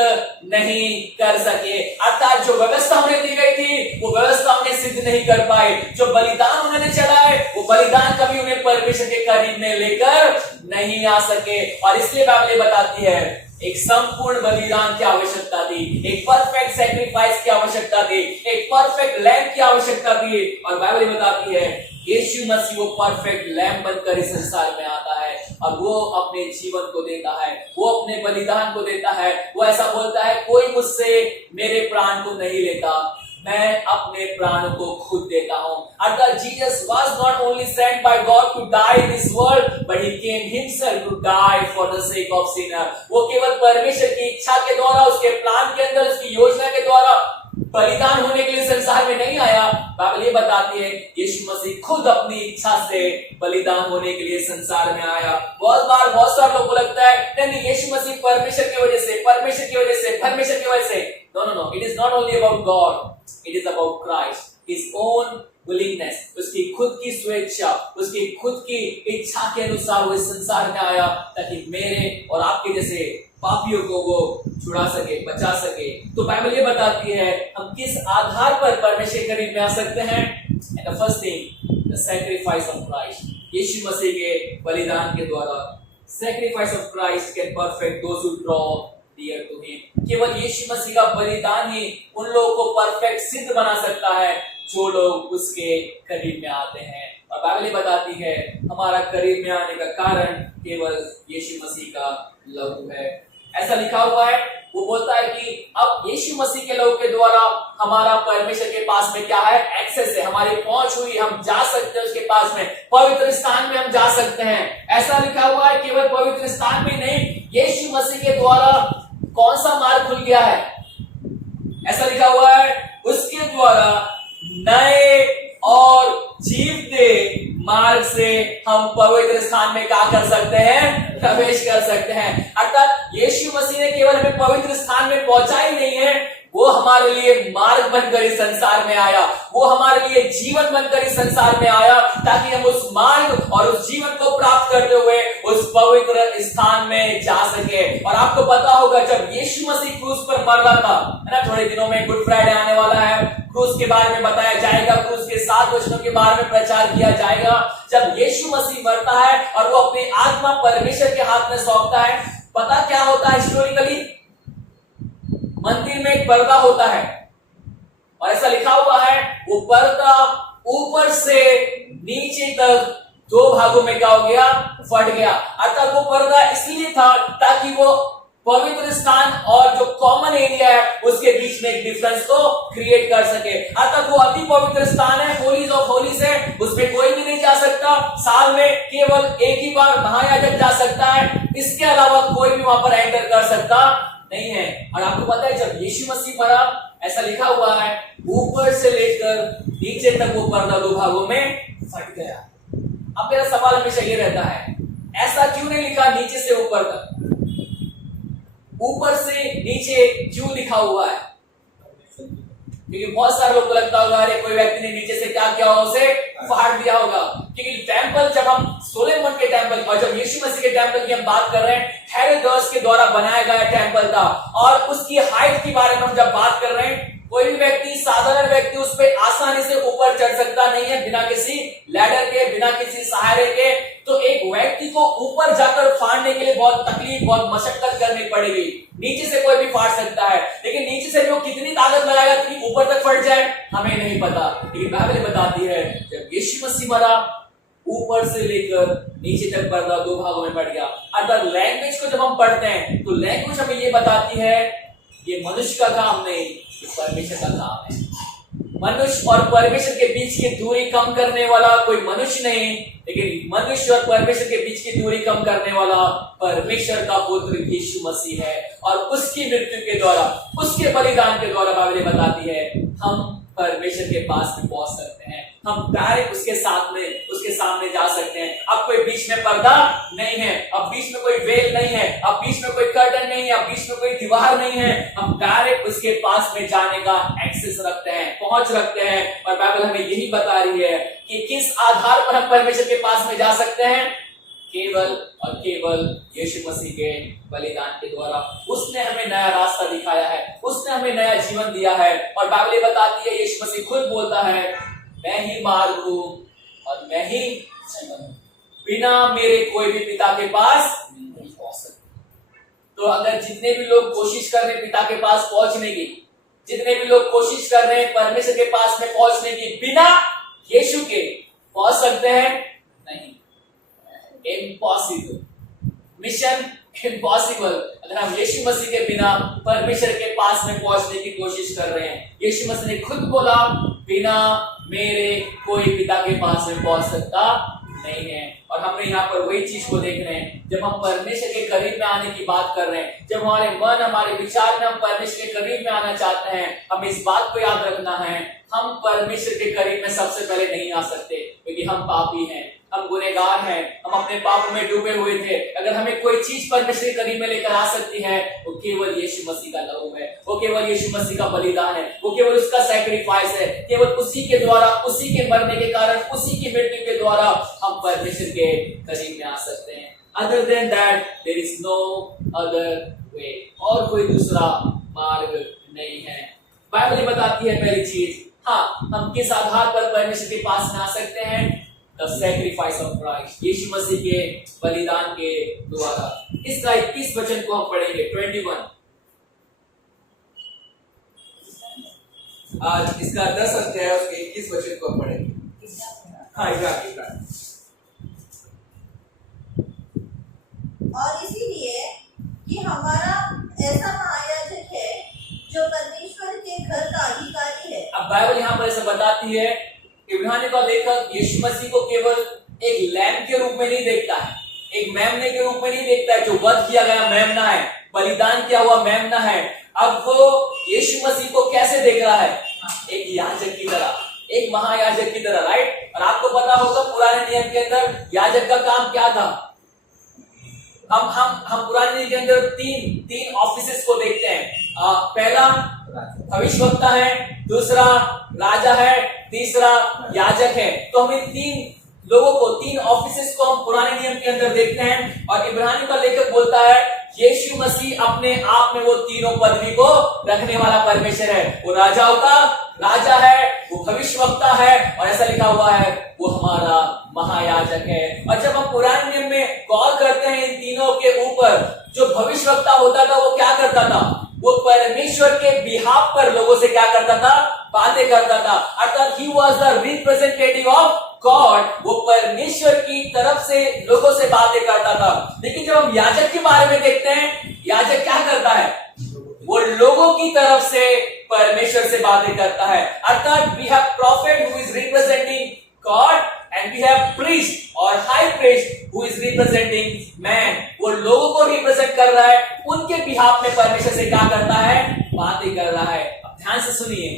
नहीं कर सके। अर्थात जो व्यवस्था उन्हें दी गई थी वो व्यवस्था उन्हें सिद्ध नहीं कर पाए। जो बलिदान उन्होंने चढ़ाए वो बलिदान कभी उन्हें परमेश्वर के करीब में लेकर नहीं आ सके। और इसलिए बाइबल बताती है एक संपूर्ण बलिदान की आवश्यकता थी, एक परफेक्ट सैक्रिफाइस की आवश्यकता थी, एक परफेक्ट लैम्प की आवश्यकता थी। और बाइबल बताती है यीशु मसीह वो परफेक्ट लैम्प बनकर इस संसार में आता है और वो अपने जीवन को देता है, वो अपने बलिदान को देता है। वो ऐसा बोलता है, कोई मुझसे मेरे प्राण को नहीं लेता, मैं अपने प्राण को खुद देता हूं। अर्थात Jesus was not only sent by God to die in this world, but he came himself to die for the sake of sinner. वो केवल परमेश्वर की इच्छा के द्वारा, उसके प्लान के अंदर, उसकी योजना के द्वारा बलिदान होने के लिए संसार में नहीं आया। बाइबल ये बताती है यीशु मसीह खुद अपनी इच्छा से बलिदान होने के लिए संसार में आया। बहुत बार बहुत सारे लोगों को लगता है नहीं, यीशु मसीह परमेश्वर की वजह से, परमेश्वर की वजह से, परमेश्वर की वजह से। No, it is not only about God, it is about Christ, his own willingness, उसकी खुद की स्वेच्छा, उसकी खुद की इच्छा के अनुसार वो इस संसार में आया ताकि मेरे और आपके जैसे पापियों को वो छुड़ा सके, बचा सके। तो बाइबल ये बताती है हम किस आधार पर परमेश्वर के करीब में आ सकते हैं। And the first thing, the sacrifice of Christ, Yeshu Masih के बलिदान के द्वारा। Sacrifice of Christ can perfect those who draw near to him. केवल यीशु मसीह का बलिदान ही उन लोगों को परफेक्ट सिद्ध बना सकता है जो लोग उसके करीब में आते हैं। और बाइबल बताती है हमारा करीब में आने का कारण केवल यीशु मसीह का लहू है। ऐसा लिखा हुआ है, वो बोलता है कि अब यीशु मसीह के लहू के द्वारा हमारा परमेश्वर के पास में क्या है, एक्सेस है, हमारी पहुंच हुई, हम जा सकते हैं उसके पास में, पवित्र स्थान में हम जा सकते हैं। ऐसा लिखा हुआ है, केवल पवित्र स्थान में नहीं, यीशु मसीह के द्वारा कौन सा मार्ग खुल गया है? ऐसा लिखा हुआ है, उसके द्वारा नए और जीवते मार्ग से हम पवित्र स्थान में क्या कर सकते हैं, प्रवेश कर सकते हैं। अर्थात यीशु मसीह ने केवल हमें पवित्र स्थान में पहुंचा ही नहीं है, वो हमारे लिए मार्ग बनकर इस संसार में आया, वो हमारे लिए जीवन बनकर इस संसार में आया ताकि हम उस मार्ग और उस जीवन को प्राप्त करते हुए उस पवित्र स्थान में जा सके। और आपको पता होगा जब यीशु मसीह क्रूस पर मर रहा था, है ना, थोड़े दिनों में गुड फ्राइडे आने वाला है, क्रूस के बारे में बताया जाएगा, क्रूस के 7 वचनों के बारे में प्रचार किया जाएगा। जब यीशु मसीह मरता है और वो अपनी आत्मा परमेश्वर के हाथ में सौंपता है, पता क्या होता है हिस्टोरिकली? मंदिर में एक पर्दा होता है और ऐसा लिखा हुआ है वो पर्दा ऊपर से नीचे तक 2 भागों में क्या हो गया, फट गया। अर्थात वो पर्दा इसलिए था ताकि वो पवित्र स्थान और जो कॉमन एरिया है उसके बीच में एक डिफरेंस को क्रिएट कर सके। अर्थात वो अति पवित्र स्थान है, होलीज ऑफ होलीज है, उसमें कोई भी नहीं जा सकता, साल में केवल एक ही बार महायाजक जा सकता है, इसके अलावा कोई भी वहां पर एंटर कर सकता नहीं है। और आपको पता है जब यीशु मसीह मरा, ऐसा लिखा हुआ है ऊपर से लेकर नीचे तक वो पर्दा 2 भागों में फट गया। अब मेरा सवाल हमेशा ये रहता है, ऐसा क्यों नहीं लिखा नीचे से ऊपर तक, ऊपर से नीचे क्यों लिखा हुआ है? क्योंकि बहुत सारे लोग को लगता होगा अरे कोई व्यक्ति ने नीचे से क्या किया होगा, उसे फाड़ दिया होगा। क्योंकि टेंपल, जब हम सोलोमन के टेंपल और जब यीशु मसीह के टेंपल की हम बात कर रहे हैं, हेरोदेस के द्वारा बनाया गया टेंपल था और उसकी हाइट के बारे में हम जब बात कर रहे हैं, कोई भी व्यक्ति, साधारण व्यक्ति उस पर आसानी से ऊपर चढ़ सकता नहीं है बिना किसी लैडर के, बिना किसी सहारे के। तो एक व्यक्ति को ऊपर जाकर फाड़ने के लिए बहुत तकलीफ, बहुत मशक्कत करनी पड़ेगी। नीचे से कोई भी फाड़ सकता है, लेकिन नीचे से वो कितनी ताकत लगाएगा कि ऊपर तक फट जाए, हमें नहीं पता। लेकिन बाइबल बताती है जब यीशु मसीह मरा, ऊपर से लेकर नीचे तक पर्दा 2 भागों में बढ़ गया। अगर लैंग्वेज को जब हम पढ़ते हैं तो लैंग्वेज हमें ये बताती है ये मनुष्य का काम नहीं, ये परमेश्वर का काम है। मनुष्य और परमेश्वर के बीच की दूरी कम करने वाला कोई मनुष्य नहीं, लेकिन मनुष्य और परमेश्वर के बीच की दूरी कम करने वाला परमेश्वर का पुत्र यीशु मसीह है। और उसकी मृत्यु के द्वारा, उसके बलिदान के द्वारा बाइबल बताती है हम परमेश्वर के पास में पहुंच सकते हैं, हम डायरेक्ट उसके सामने जा सकते हैं। अब कोई बीच में पर्दा नहीं है, अब बीच में कोई वेल नहीं है, अब बीच में कोई कर्टन नहीं है, अब बीच में कोई दीवार नहीं है, हम डायरेक्ट उसके पास में जाने का एक्सेस रखते हैं, पहुंच रखते हैं। और बाइबल हमें यही बता रही है कि किस आधार पर हम परमेश्वर के पास में जा सकते हैं, केवल और केवल यीशु मसीह के बलिदान के द्वारा। उसने हमें नया रास्ता दिखाया है, उसने हमें नया जीवन दिया है। और बाइबल बताती है, यीशु मसीह खुद बोलता है मैं ही मार्ग हूं और मैं ही जीवन हूं, बिना मेरे कोई भी पिता के पास नहीं पहुंच सकता। तो अगर जितने भी लोग कोशिश कर रहे हैं पिता के पास पहुंचने की, जितने भी लोग कोशिश कर रहे हैं परमेश्वर के पास में पहुंचने की, बिना यीशु के पहुंच सकते हैं? नहीं, इम्पॉसिबल। इम्पॉसिबल। अगर हम यीशु मसीह के बिना परमेश्वर के पास में पहुंचने की कोशिश कर रहे हैं, यीशु मसीह ने खुद बोला बिना मेरे कोई पिता के पास में पहुंच सकता नहीं है। और हम यहाँ पर वही चीज को देख रहे हैं, जब हम परमेश्वर के करीब में आने की बात कर रहे हैं, जब हमारे मन हमारे विचार में हम परमेश्वर के करीब में आना चाहते हैं, हमें इस बात को याद रखना है, हम परमेश्वर के करीब में सबसे पहले नहीं आ सकते, क्योंकि हम पापी हैं, हम गुनहगार हैं, हम अपने पापों में डूबे हुए थे। अगर हमें कोई चीज परमेश्वर के करीब में लेकर आ सकती है, वो केवल यीशु मसीह का लहू है, वो केवल यीशु मसीह का बलिदान है, वो केवल उसका सैक्रिफाइस है, केवल उसी के द्वारा, उसी के मरने के कारण, उसी की मृत्यु के द्वारा हम परमेश्वर के करीब में आ सकते हैं। Other than that, there is no other way, और कोई दूसरा मार्ग नहीं है। बाइबल बताती है पहली चीज, हाँ, हम किस आधार पर परमेश्वर के पास में आ सकते हैं? The sacrifice of Christ, यीशु मसीह के बलिदान के द्वारा। इसका 21 वचन को हम पढ़ेंगे, 21। आज इसका 10 अध्याय उसके 21 वचन को हम पढ़ेंगे। हाँ, एग्जैक्टली। और इसीलिए कि हमारा ऐसा महायाजक है जो परमेश्वर के घर का अधिकारी है। अब बाइबल यहाँ पर ऐसा बताती है, इब्रानी का लेखक यीशु मसीह को केवल एक लैम्ब के रूप में नहीं देखता है, एक मेमने के रूप में नहीं देखता है, जो वध किया गया मेमना है, बलिदान किया हुआ मेमना है। अब वो यीशु मसीह को कैसे देख रहा है? एक याजक की तरह, एक महायाजक की तरह, राइट। और आपको पता होगा पुराने नियम के अंदर याजक का काम क्या था। हम पुराने नियम के अंदर तीन ऑफिसेस को देखते हैं। पहला भविष्यवक्ता है, दूसरा राजा है, तीसरा याजक है। तो हम इन तीन लोगों को, तीन ऑफिसेस को हम पुराने नियम के अंदर देखते हैं। और इब्रानी का लेखक बोलता है यीशु मसीह अपने आप में वो तीनों पदवी को रखने वाला परमेश्वर है। वो राजाओं का राजा है, वो भविष्यवक्ता है, और ऐसा लिखा हुआ है वो हमारा महायाजक है। और जब हम पुराने नियम में गौर करते हैं इन तीनों के ऊपर, जो भविष्यवक्ता होता था वो क्या करता था? वो परमेश्वर के बिहाफ पर लोगों से क्या करता था? बातें करता था। अर्थात he was the representative of God, वो परमेश्वर की तरफ से लोगों से बातें करता था। लेकिन जब हम याजक के बारे में देखते हैं, याजक क्या करता है? वो लोगों की तरफ से परमेश्वर से बातें करता है। अर्थात we have prophet who is representing God and we have priest और high priest who is representing man. वो लोगों को रिप्रेजेंट कर रहा है, उनके बिहाफ में परमेश्वर से क्या करता है? बातें कर रहा है। अब ध्यान से सुनिए,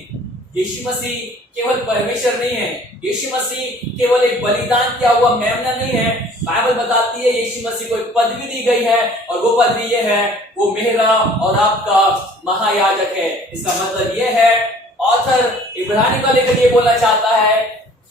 यीशु मसीह केवल परमेश्वर नहीं है, यीशु मसीह केवल एक बलिदान किया हुआ मेमना नहीं है। बाइबल बताती है यीशु मसीह को एक पदवी दी गई है, और वो पदवी ये है, वो मेरा और आपका महायाजक है। इसका मतलब ये है, ऑथर इब्रानी का लेकर ये बोलना चाहता है,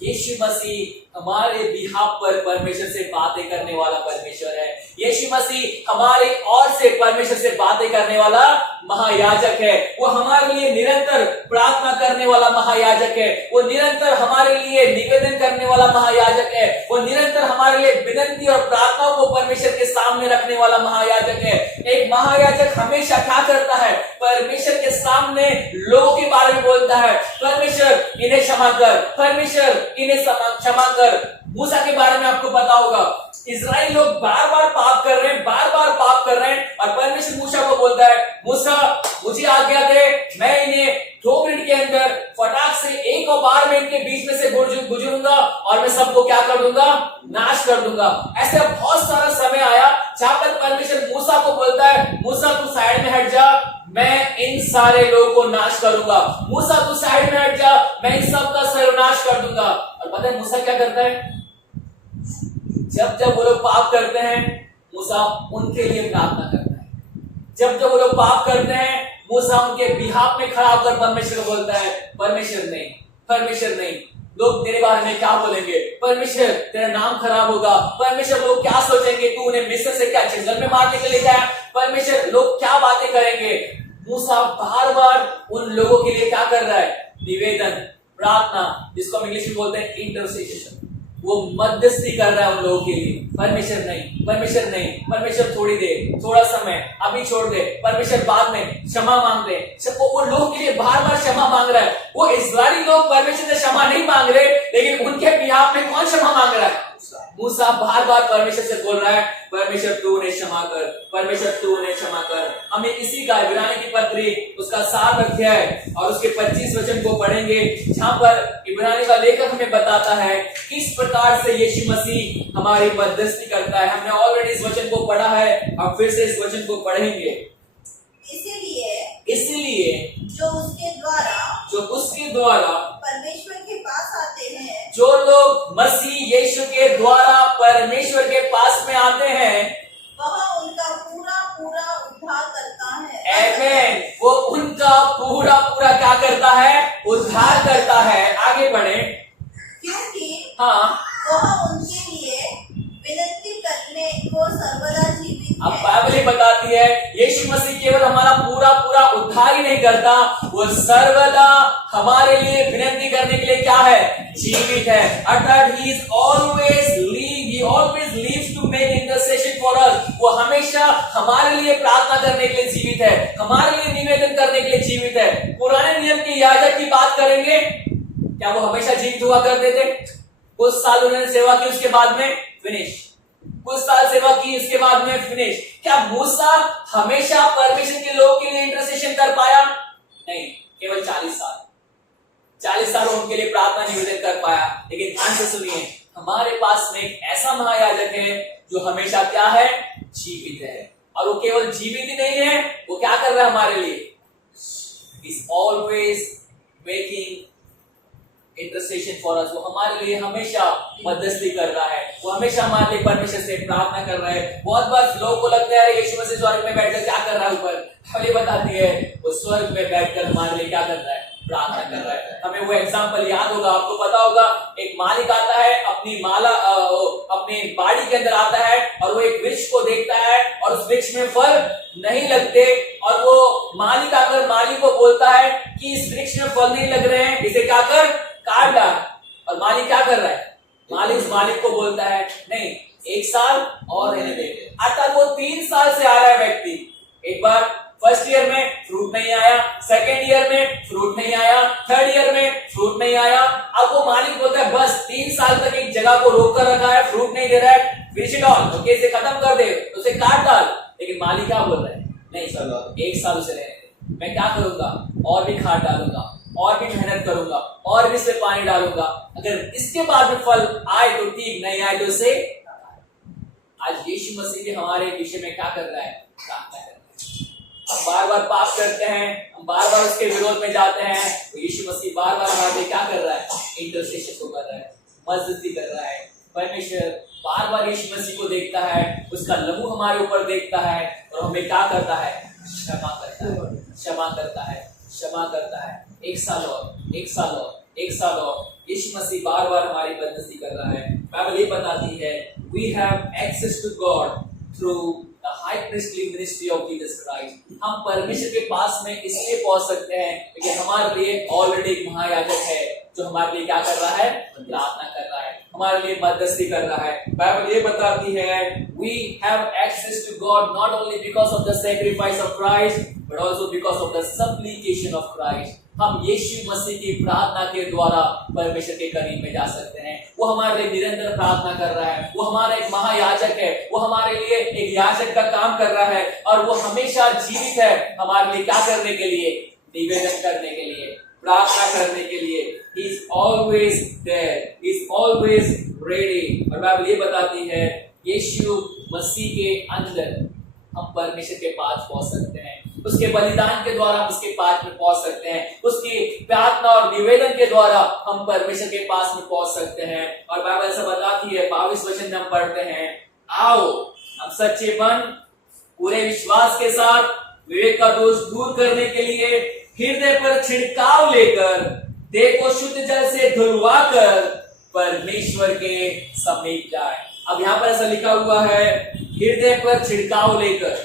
यीशु मसीह हमारे बिहाफ पर परमेश्वर से बातें करने वाला परमेश्वर है। यीशु मसीह हमारे और से परमेश्वर से बातें करने वाला महायाजक है। वो हमारे लिए निरंतर प्रार्थना करने वाला महायाजक है। वो निरंतर हमारे लिए निवेदन करने वाला महायाजक है। वो निरंतर हमारे लिए विनती और प्रार्थनाओं को परमेश्वर के सामने रखने वाला महायाजक है। एक महायाजक हमेशा क्या करता है? परमेश्वर के सामने लोगों के बारे में बोलता है, परमेश्वर इन्हें क्षमा कर, परमेश्वर इन्हें क्षमा कर। मूसा के बारे में आपको पता होगा, इजराइल लोग बार बार पाप कर रहे हैं, बार बार पाप कर रहे हैं, और परमेश्वर मूसा को बोलता है, मूसा मुझे आज्ञा दे, मैं इन्हें 2 मिनट के अंदर फटाक से एक और बार में इनके बीच में से गुजरूंगा और मैं सबको क्या कर दूंगा? नाश कर दूंगा। ऐसे बहुत सारा समय आया जहां पर परमेश्वर मूसा को बोलता है, मूसा तू साइड में हट जा, मैं इन सारे लोगों को नाश करूंगा। मूसा तू साइड में हट जा, मैं इन सब का सर्वनाश कर दूंगा। और पता है मूसा क्या करता है? जब वो लोग पाप करते हैं, मूसा उनके लिए प्रार्थना करता है। जब वो लोग पाप करते हैं, मूसा उनके बिहाफ में खड़ा होकर परमेश्वर को बोलता है, परमेश्वर नहीं, परमेश्वर नहीं, लोग तेरे बारे में क्या बोलेंगे? परमेश्वर तेरा नाम खराब होगा, परमेश्वर लोग क्या सोचेंगे? तू उन्हें मिस्र से क्या जंगल में मारने के लिए गया? परमेश्वर लोग क्या बातें करेंगे? मूसा बार बार उन लोगों के लिए क्या कर रहा है? निवेदन, प्रार्थना, जिसको हम इंग्लिश में बोलते हैं इंटरसेशन। वो मध्यस्थी कर रहा है उन लोगों के लिए। परमेश्वर नहीं, परमेश्वर नहीं, परमेश्वर थोड़ी देर, थोड़ा समय, अभी छोड़ दे, परमेश्वर बाद में क्षमा मांग रहे। वो लोगों के लिए बार बार क्षमा मांग रहा है। वो इस्राएली लोग परमेश्वर से क्षमा नहीं मांग रहे, लेकिन उनके बिहाफ में कौन क्षमा मांग रहा है? मूसा बार बार परमेश्वर से बोल रहा है, परमेश्वर तू उन्हें क्षमा कर, परमेश्वर तू उन्हें क्षमा कर। हमें इसी का इब्रानी की पत्री उसका 7 अध्याय और उसके 25 वचन को पढ़ेंगे, जहां पर इब्रानी का लेखक हमें बताता है किस प्रकार से यीशु मसीह हमारी मध्यस्थी करता है। हमने ऑलरेडी इस वचन को पढ़ा है, अब फिर से इस वचन को पढ़ेंगे। इसीलिए जो उसके द्वारा परमेश्वर के पास आते हैं, जो लोग मसीह यीशु के द्वारा परमेश्वर के पास में आते हैं, वह उनका पूरा पूरा उद्धार करता है। आमेन। वो उनका पूरा पूरा क्या करता है? उद्धार करता है। आगे बढ़े। क्योंकि हाँ, वह उनके लिए विनती करने को सर्वदा जीवित अब है। बाइबल बताती है यीशु मसीह केवल हमारा पूरा पूरा उद्धार ही नहीं करता, वो सर्वदा हमारे लिए विनती करने के लिए क्या है? जीवित है। अर्थात he always lives to make intercession for us। वो हमेशा हमारे लिए प्रार्थना करने के लिए जीवित है, हमारे लिए निवेदन करने के लिए जीवित है। पुराने नियम के याजक की बात करेंगे, क्या वो हमेशा जीवित हुआ करते थे? कुछ साल उन्होंने सेवा की, उसके बाद में फिनिश। कुछ साल सेवा की, इसके बाद में फिनिश। क्या मूसा हमेशा परमेश्वर के लोग के लिए इंटरसेशन कर पाया? नहीं, केवल 40 साल उनके लिए प्रार्थना निवेदन कर पाया। लेकिन ध्यान से सुनिए, हमारे पास में एक ऐसा महायाजक है जो हमेशा क्या है? जीवित है। और वो केवल जीवित ही नहीं है, वो क्या कर रहा है हमारे लिए? He's always making intercession for us. वो हमारे लिए हमेशा मध्यस्थी कर रहा है, वो हमेशा हमारे लिए परमेश्वर से प्रार्थना कर रहा है। बहुत बार लोगों को लगता है यीशु मसीह स्वर्ग में बैठकर क्या कर रहा है ऊपर, हमें बताती है वो स्वर्ग में बैठकर हमारे लिए क्या कर रहा है? प्रार्थना कर रहा है। हमें वो एग्जांपल याद होगा, आपको पता होगा, एक मालिक आता है अपनी अपनी बाड़ी के अंदर आता है और वो एक वृक्ष को देखता है और उस वृक्ष में फल नहीं लगते, और वो मालिक आकर मालिक को बोलता है कि इस वृक्ष में फल नहीं लग रहे हैं, इसे क्या कर? काट डाल। और मालिक क्या कर रहा है? मालिक उस मालिक को बोलता है नहीं, 1 साल और रहने दे। अर्थात वो 3 साल से आ रहा है व्यक्ति, एक बार फर्स्ट ईयर में फ्रूट नहीं आया, सेकेंड ईयर में फ्रूट नहीं आया, थर्ड ईयर में फ्रूट नहीं आया। अब वो मालिक बोलता है बस 3 साल तक एक जगह को रोक कर रखा है, फ्रूट नहीं दे रहा है, फिनिश इट ऑल, ओके, इसे खत्म कर दे, उसे काट डाल। लेकिन मालिक क्या बोल रहा है? नहीं सर, 1 साल उसे रहने दे, मैं क्या करूंगा? और भी खाद डालूंगा, और भी मेहनत करूंगा, और भी इस पे पानी डालूंगा, अगर इसके बाद में फल आए तो ठीक, नहीं आए तो इसे। आज यीशु मसीह भी हमारे विषय में क्या कर रहा है? प्रार्थना कर रहा है। हम बार बार पाप करते हैं, हम बार बार उसके विरोध में जाते हैं, तो यीशु मसीह बार बार हमारे लिए क्या कर रहा है? इंटरसेशन को कर रहा है, मदद कर रहा है। परमेश्वर बार बार यीशु मसीह को देखता है, उसका लहू हमारे ऊपर देखता है और हमें क्या करता है? क्षमा करता है, क्षमा करता है, क्षमा करता है। 1 साल और, 1 साल और, 1 साल और। यीशु मसीह बार बार हमारी मदद कर रहा है। बाइबल ये बताती है we have access to God through the high priestly ministry of Jesus Christ। हम परमेश्वर के पास में इसलिए पहुंच सकते हैं क्योंकि हमारे लिए ऑलरेडी एक महायाजक है जो हमारे लिए क्या कर रहा है? प्रार्थना कर रहा है, हमारे लिए मध्यस्थी कर रहा है। बाइबल ये बताती है we have access to God not only because of the sacrifice of Christ but also because of the supplication of Christ। हम यीशु मसीह की प्रार्थना के द्वारा परमेश्वर के करीब में जा सकते हैं। वो हमारे लिए निरंतर प्रार्थना कर रहा है, वो हमारा एक महायाजक है, वो हमारे लिए एक याजक का काम कर रहा है और वो हमेशा जीवित है हमारे लिए क्या करने के लिए? निवेदन करने के लिए, प्रार्थना करने के लिए। He is always there, he is always ready। और बाइबल ये बताती है यीशु मसीह के अंदर हम परमेश्वर के पास पहुंच सकते हैं, उसके बलिदान के द्वारा हम उसके पास में पहुंच सकते हैं, उसकी प्रार्थना और निवेदन के द्वारा हम परमेश्वर के पास में पहुंच सकते हैं। और बाइबल ऐसा बताती है, 22 वचन में हम पढ़ते हैं, आओ हम सच्चे मन पूरे विश्वास के साथ विवेक का दोष दूर करने के लिए हृदय पर छिड़काव लेकर देह को शुद्ध जल से धुलवा कर परमेश्वर के समीप जाए। अब यहाँ पर ऐसा लिखा हुआ है, हृदय पर छिड़काव लेकर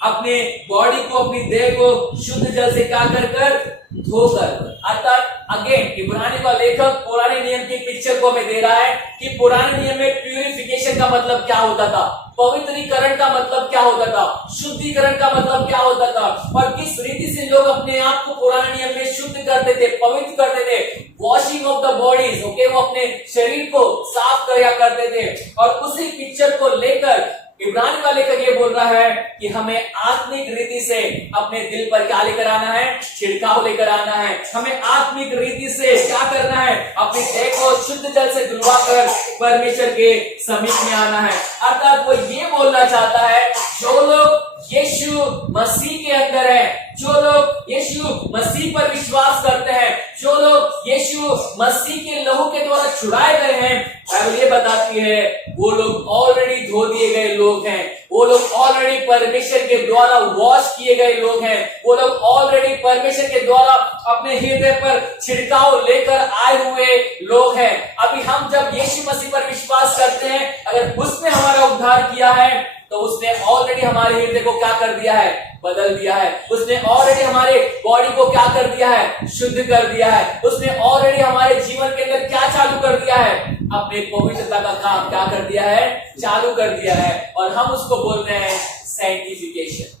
अपने बॉडी को, अपनी देह को शुद्ध जल से क्या कर धोकर अर्थात अगेन इब्रानी का लेखक पुराने नियम की पिक्चर को हमें दे रहा है कि पुराने नियम में प्यूरिफिकेशन का मतलब क्या होता था, पवित्रीकरण का मतलब क्या होता था, शुद्धिकरण का मतलब क्या होता था, और किस रीति से लोग अपने आप को पुराने नियम में शुद्ध करते थे, पवित्र करते थे, washing of the bodies, okay, वो अपने शरीर को साफ करते थे। और उसी पिक्चर को लेकर इब्रानी का लेखक ये बोल रहा है कि हमें आत्मिक रीति से अपने दिल पर क्या लेकर आना है, छिड़काव लेकर आना है। हमें आत्मिक रीति से क्या करना है, अपने देह को शुद्ध जल से धुलवाकर परमेश्वर के समीप में आना है। अर्थात वो ये बोलना चाहता है, जो लोग यीशु मसीह के अंदर है, जो लोग यीशु मसीह पर विश्वास करते हैं, जो लोग यीशु मसीह के लहू के द्वारा छुड़ाए गए हैं, बाइबल ये बताती है वो लोग ऑलरेडी धो दिए गए लोग हैं, वो लोग ऑलरेडी परमेश्वर के द्वारा वॉश किए गए लोग हैं, वो लोग ऑलरेडी परमेश्वर के द्वारा अपने हृदय पर छिड़काव लेकर आए हुए लोग हैं। अभी हम जब यीशु मसीह पर विश्वास करते हैं, अगर उसने हमारा उद्धार किया है तो उसने ऑलरेडी हमारे हृदय को क्या कर दिया है, बदल दिया है। उसने ऑलरेडी हमारे बॉडी को क्या कर दिया है, शुद्ध कर दिया है। उसने ऑलरेडी हमारे जीवन के अंदर क्या चालू कर दिया है, अपने पवित्रता का काम क्या कर दिया है, चालू कर दिया है। और हम उसको बोलते हैं सैंक्टिफिकेशन।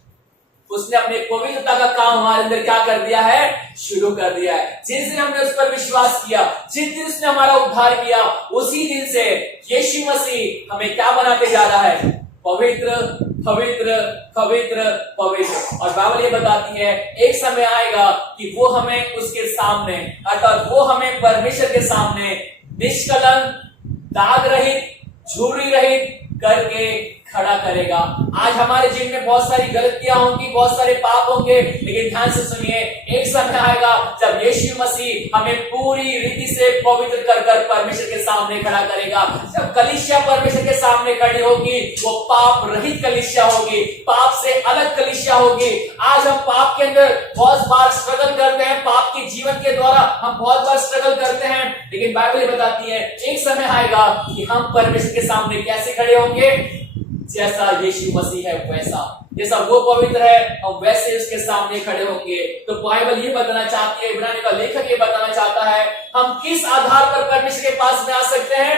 उसने अपने पवित्रता का काम हमारे अंदर क्या कर दिया है, शुरू कर दिया है। जिस दिन हमने उस पर विश्वास किया, जिस दिन उसने हमारा उद्धार किया, उसी दिन से यीशु मसीह हमें क्या बनाते जा रहा है, पवित्र पवित्र पवित्र पवित्र। और बाइबल ये बताती है एक समय आएगा कि वो हमें उसके सामने, अर्थात वो हमें परमेश्वर के सामने निष्कलंक, दाग रहित, झुर्री रहित करके खड़ा करेगा। आज हमारे जीवन में बहुत सारी गलतियां होंगी, बहुत सारे पाप होंगे, लेकिन ध्यान से सुनिए, एक समय आएगा जब यीशु मसीह हमें पूरी रीति से पवित्र कर परमेश्वर के सामने खड़ा करेगा। जब कलीसिया परमेश्वर के सामने खड़ी होगी, वो पाप रहित कलीसिया होगी, पाप से अलग कलीसिया होगी। आज हम पाप के अंदर बहुत बार स्ट्रगल करते हैं, पाप के जीवन के द्वारा हम बहुत बार स्ट्रगल करते हैं, लेकिन बाइबल बताती है एक समय आएगा कि हम परमेश्वर के सामने कैसे खड़े होंगे, जैसा यीशु मसीह है वैसा, जैसा वो पवित्र है हम वैसे उसके सामने खड़े होंगे। तो बाइबल ये बताना चाहती है, इब्रानी का लेखक ये बताना चाहता है, हम किस आधार पर परमेश्वर के पास में आ सकते हैं।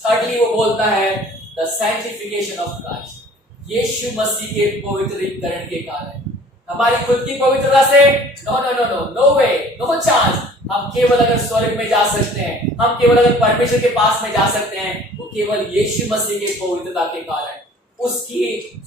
थर्डली वो बोलता है the sanctification of Christ, Yeshu Masih के पवित्रीकरण के कारण। हमारी खुद की पवित्रता से no no no no no way, no chance. हम केवल अगर स्वर्ग में जा सकते हैं, हम केवल अगर परमेश्वर के पास में जा सकते हैं, वो केवल यीशु मसीह के पवित्रता के कारण, उसकी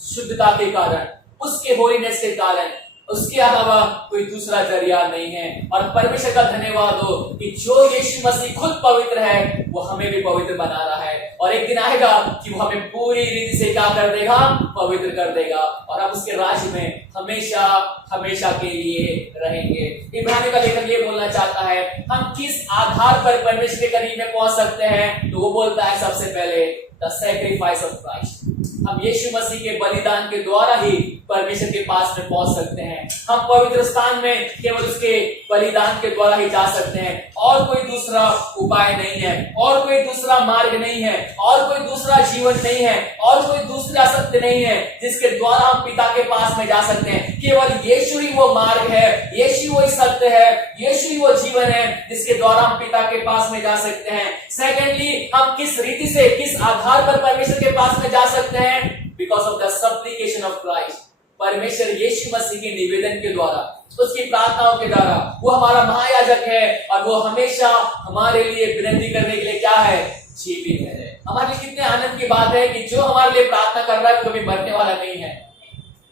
शुद्धता के कारण, उसके होलीनेस के कारण। उसके अलावा कोई दूसरा जरिया नहीं है। और परमेश्वर का धन्यवाद हो कि जो यीशु मसीह खुद पवित्र है, वो हमें भी पवित्र बना रहा है। और एक दिन आएगा कि वो हमें पूरी रीति से क्या कर देगा, पवित्र कर देगा, और हम उसके राज्य में हमेशा हमेशा के लिए रहेंगे। इब्रानी का लेखक ये बोलना चाहता है, हम किस आधार पर परमेश्वर के करीब में पहुंच सकते हैं। तो वो बोलता है सबसे पहले द सैक्रिफाइस ऑफ क्राइस्ट। हम यीशु मसीह के बलिदान के द्वारा ही परमेश्वर के पास में पहुंच सकते हैं। हम पवित्र स्थान में केवल उसके बलिदान के द्वारा ही जा सकते हैं। और कोई दूसरा उपाय नहीं है, और कोई दूसरा मार्ग नहीं है, और कोई दूसरा जीवन नहीं है, और कोई दूसरा सत्य नहीं है जिसके द्वारा हम पिता के पास में जा सकते हैं। केवल यीशु ही वो मार्ग है, यीशु वही सत्य है, यीशु ही वो जीवन है जिसके द्वारा हम पिता के पास में जा सकते हैं। सेकेंडली, हम किस रीति से, किस आधार पर परमेश्वर के पास में जा सकते हैं, because of the supplication of Christ. परमेश्वर यीशु मसीह के निवेदन के द्वारा, उसकी प्रार्थनाओं के द्वारा, वो हमारा महायाजक है, और वो हमेशा हमारे लिए विनती करने के लिए क्या है, जीवित है। हमारे लिए कितने आनंद की बात है कि जो हमारे लिए प्रार्थना कर रहा है कभी मरने वाला नहीं है।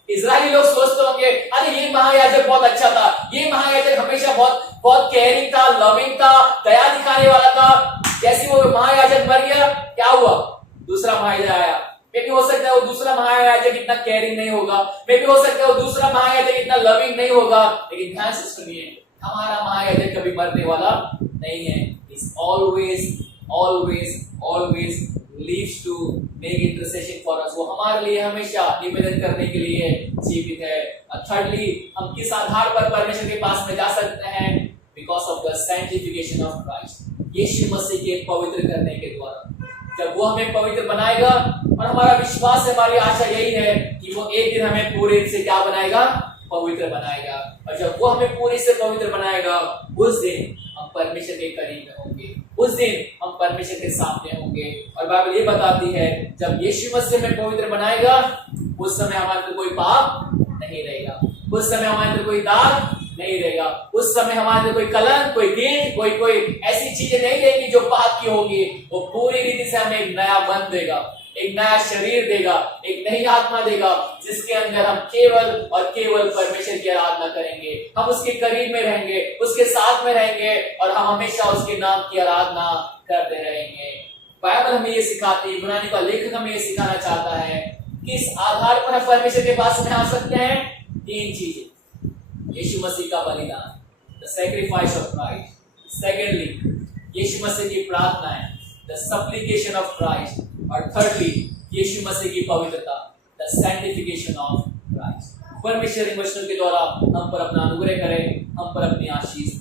इजरायली लोग सोचते होंगे, अरे ये महायाजक बहुत अच्छा था, ये महायाजक हमेशा बहुत बहुत केयरिंग था, लविंग था, दया दिखाने वाला था। जैसे वो महायाजक मर गया, क्या हुआ, दूसरा महायाजक आया। मे भी हो सकता है वो दूसरा महायाजक इतना केयरिंग नहीं होगा, मे भी हो सकता है वो दूसरा महायाजक इतना लविंग नहीं होगा, लेकिन ध्यान से सुनिए, हमारा महायाजक कभी मरने वाला नहीं है। Is always always always lives to make intercession for us। वो हमारे लिए हमेशा निवेदन करने के लिए जीवित है। थर्डली, हम किस आधार पर परमेश्वर के पास में जा सकते हैं, because of the sanctification of Christ, Yeshu Masih के पवित्र करने के द्वारा। जब वो हमें पवित्र बनाएगा, और हमारा विश्वास है, हमारी आशा यही है कि वो एक दिन हमें पूरे से क्या बनाएगा, पवित्र बनाएगा, और जब वो हमें पूरी से पवित्र बनाएगा, उस दिन हम परमेश्वर के करीब में होंगे, उस दिन हम परमेश्वर के सामने होंगे। और बाइबल ये बताती है जब यीशु मसीह हमें पवित्र बनाएगा, उस समय हमारे अंदर कोई पाप नहीं रहेगा, उस समय हमारे अंदर कोई दाग नहीं रहेगा, उस समय हमारे अंदर कोई कलंक, कोई गिल्ट, कोई ऐसी चीजें नहीं रहेगी जो पाप की होगी। वो पूरी रीति से हमें एक नया मन देगा, एक नया शरीर देगा, एक नई आत्मा देगा, जिसके अंदर हम केवल और केवल परमेश्वर की आराधना करेंगे, हम उसके करीब में रहेंगे, उसके साथ में रहेंगे, और हम हमेशा उसके नाम की आराधना करते रहेंगे। बाइबल हमें ये सिखाती है, इब्रानियों का लेखक हमें ये सिखाना चाहता है कि इस आधार पर हम परमेश्वर के पास में आ सकते हैं। 3 चीजें, यीशु मसीह का बलिदान, the sacrifice of Christ, secondly Yeshu Masih की प्रार्थनाएं, द सप्लिकेशन ऑफ क्राइस्ट, और थर्डली यीशु मसीह की पवित्रता, द सैंक्टिफिकेशन ऑफ क्राइस्ट। परमेश्वर इन वचनों के द्वारा हम पर अपना अनुग्रह करें, हम पर अपनी आशीष